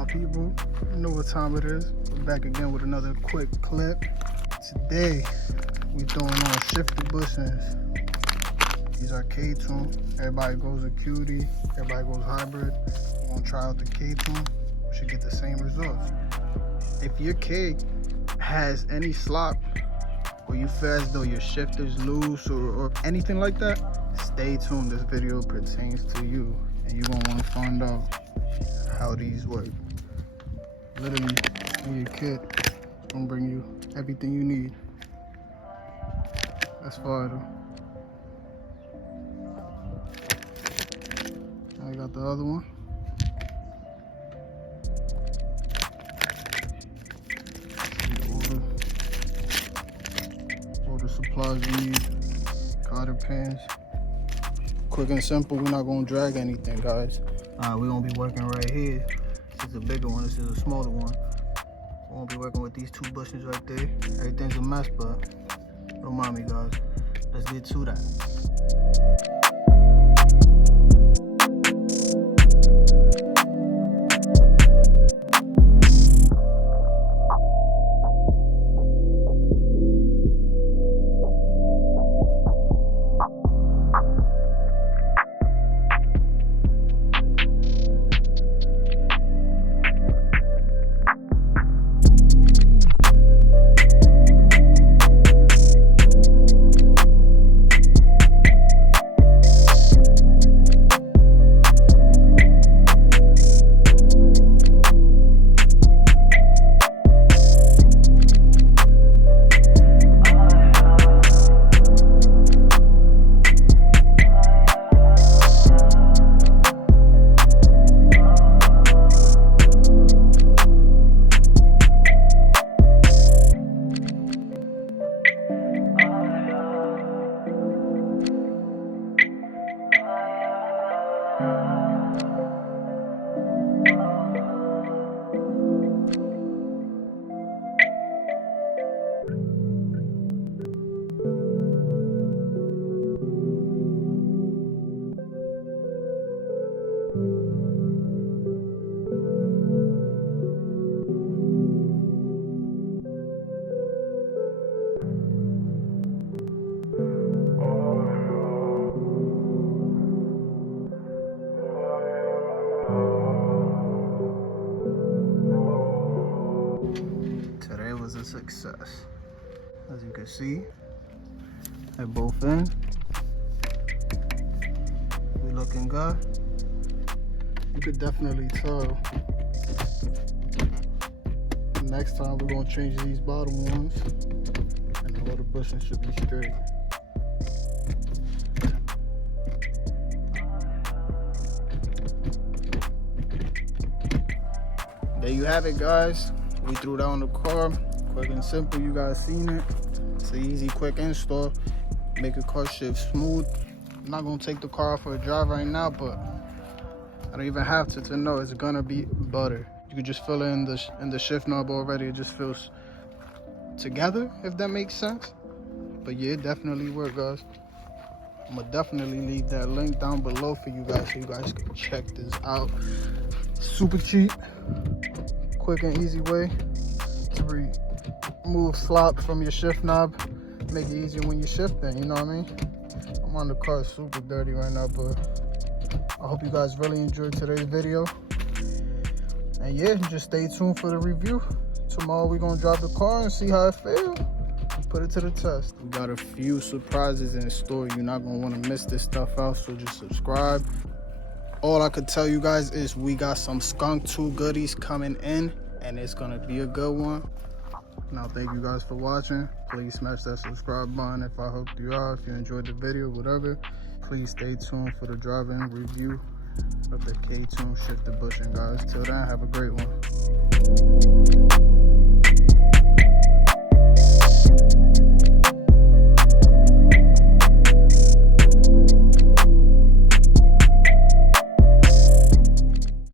my people? You know what time it is. We're back again with another quick clip. Today, we throwing on shifted bushings. These are Ktuned. Everybody goes a cutie. Everybody goes hybrid. We're gonna try out the Ktuned. We should get the same results. If your K has any slop, or you feel as though your shifter's loose or anything like that, stay tuned. This video pertains to you, and you're gonna want to find out how these work. Literally, in your kit, gonna bring you everything you need. That's fire though. I got the other one. All the supplies you need. Cotter pins. Quick and simple, we're not gonna drag anything, guys. We're gonna be working right here. This is a bigger one, this is a smaller one. We're gonna be working with these two bushings right there. Everything's a mess, but don't mind me, guys. Let's get to that. A success. As you can see, they're both in. We looking good. You could definitely tell. Next time we're gonna change these bottom ones, and all the bushings should be straight. There you have it, guys. We threw that on the car. Quick and simple, you guys seen it. It's an easy, quick install. Make your car shift smooth. I'm not gonna take the car for a drive right now, but I don't even have to know it's gonna be butter. You can just feel it in the shift knob already. It just feels together, if that makes sense. But yeah, it definitely works, guys. I'm gonna definitely leave that link down below for you guys, so you guys can check this out. Super cheap, quick and easy way to remove slop from your shift knob. Make it easier when you're shifting, you know what I mean? I'm on the car, super dirty right now, but I hope you guys really enjoyed today's video. And yeah, just stay tuned for the review. Tomorrow we're gonna drive the car and see how it feels. Put it to the test. We got a few surprises in store. You're not gonna wanna miss this stuff out, so just subscribe. All I could tell you guys is we got some Skunk 2 goodies coming in, and it's gonna be a good one. Now, thank you guys for watching. Please smash that subscribe button if I helped you out. If you enjoyed the video, whatever. Please stay tuned for the drive-in review of the Ktuned shifted bushing, guys. Till then, have a great one.